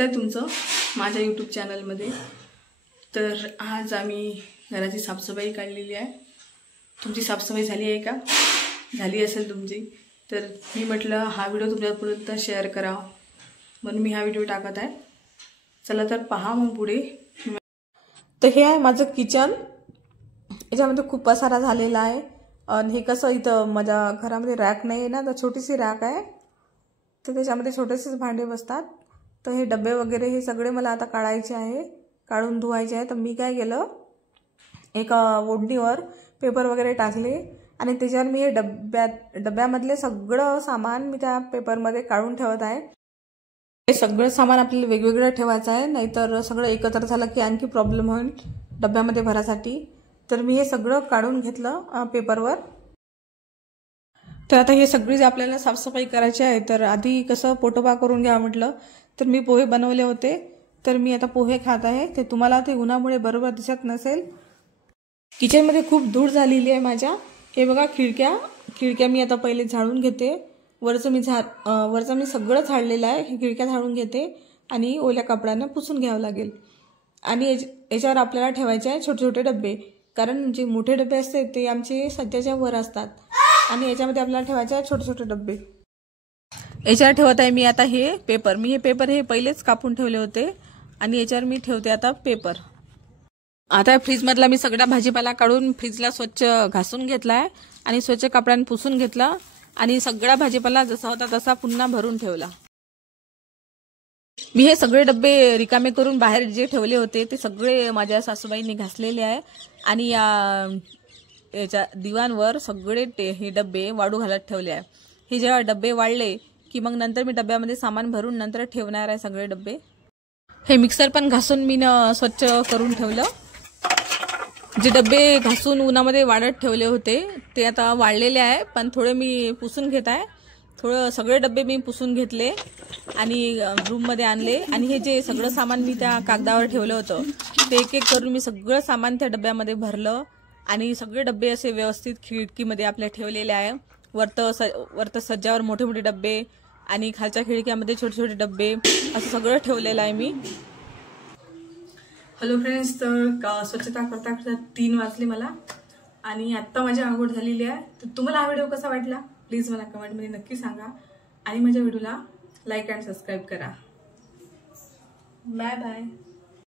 आहे तुमचं माझ्या यूट्यूब चॅनलमध्ये। तर आज आम्ही घराची साफसफाई काढलेली आहे। तुमची साफसफाई झाली आहे का? झाली असेल तुमची तर मी म्हटलं हा व्हिडिओ तुमच्यापर्यंत शेअर करावा म्हणून मी हा व्हिडिओ टाकत आहे। चला तर पहा मग पुढे। तर हे आहे माझं किचन। याच्यामध्ये खूप पसारा झालेला आहे आणि हे कसं इथं माझ्या घरामध्ये रॅक नाही आहे ना, तर छोटीशी रॅक आहे, तर त्याच्यामध्ये छोटेसेच भांडे बसतात। तर हे डबे वगैरे हे सगळे मला आता काढायचे आहे, काढून धुवायचे आहे। तर मी काय केलं, एक ओढणीवर पेपर वगैरे टाकले आणि त्याच्यावर मी हे डब्यामधले सगळं सामान मी त्या पेपरमध्ये काढून ठेवत आहे। हे सगळं सामान आपल्याला वेगवेगळं ठेवायचं आहे, नाहीतर सगळं एकत्र झालं की आणखी प्रॉब्लेम होईल डब्यामध्ये भरासाठी। तर मी हे सगळं काढून घेतलं पेपरवर। तर आता हे सगळी आपल्याला साफसफाई करायची आहे। तर आधी कसं पोटोबा करून घ्या म्हटलं, तर मी पोहे बनवले होते, तर मी आता पोहे खात आहे। ते तुम्हाला ते उन्हामुळे बरोबर दिसत नसेल। किचनमध्ये खूप धूळ झालेली आहे माझ्या। हे बघा खिडक्या मी आता पहिले झाडून घेते। वरचं मी सगळं झाडलेलं आहे। हे खिडक्या झाडून घेते आणि ओल्या कपड्यानं पुसून घ्यावं लागेल। आणि याच्यावर आपल्याला ठेवायचे आहे छोटे छोटे डबे, कारण जे मोठे डबे असते ते आमचे सज्जाच्या वर असतात आणि याच्यामध्ये आपल्याला ठेवायचे आहे छोटे छोटे डबे। याच्यावर ठेवत आहे मी आता हे पेपर। मी हे पेपर हे पहिलेच कापून ठेवले होते आणि याच्यावर मी ठेवते आता पेपर। आता फ्रीजमधला मी सगळा भाजीपाला काढून फ्रीजला स्वच्छ घासून घेतलाय आणि स्वच्छ कपड्याने पुसून घेतला आणि सगळा भाजीपाला जसा होता तसा पुन्हा भरून ठेवला। मी हे सगळे डब्बे रिकामे करून बाहेर जे ठेवले होते ते सगळे माझ्या सासूबाईंनी घासलेले आहे आणि याच्या दिवाणवर सगळे हे डब्बे वाळू घालत ठेवले आहे। हे जेव्हा डब्बे वाळले की मग नंतर मी डब्यामध्ये सामान भरून नंतर ठेवणार आहे सगळे डब्बे। हे मिक्सर पण घासून मी स्वच्छ करून ठेवलं। जे डब्बे घासून उन्हामध्ये वाळत ठेवले होते ते आता वाळलेले आहे, पण थोडे मी पुसून घेत आहे। थोडं सगळे डब्बे मी पुसून घेतले आणि रूममध्ये आणले आणि हे जे सगळं सामान मी त्या कागदावर ठेवलं होतं ते एक एक करून मी सगळं सामान त्या डब्यामध्ये भरलं आणि सगळे डब्बे असे व्यवस्थित खिडकीमध्ये आपल्या ठेवलेले आहे। वरतं सज्जावर मोठे मोठे डब्बे आणि खालच्या खिडक्यामध्ये छोटे छोटे डब्बे असं सगळं ठेवलेलं आहे मी। हॅलो फ्रेंड्स, तर स्वच्छता करता करता 3 वाजले मला आणि आत्ता माझी आंघोळ झालेली आहे। तर तुम्हाला हा व्हिडिओ कसा वाटला प्लीज मला कमेंटमध्ये नक्की सांगा आणि माझ्या व्हिडिओला लाईक अँड सबस्क्राईब करा। Bye bye.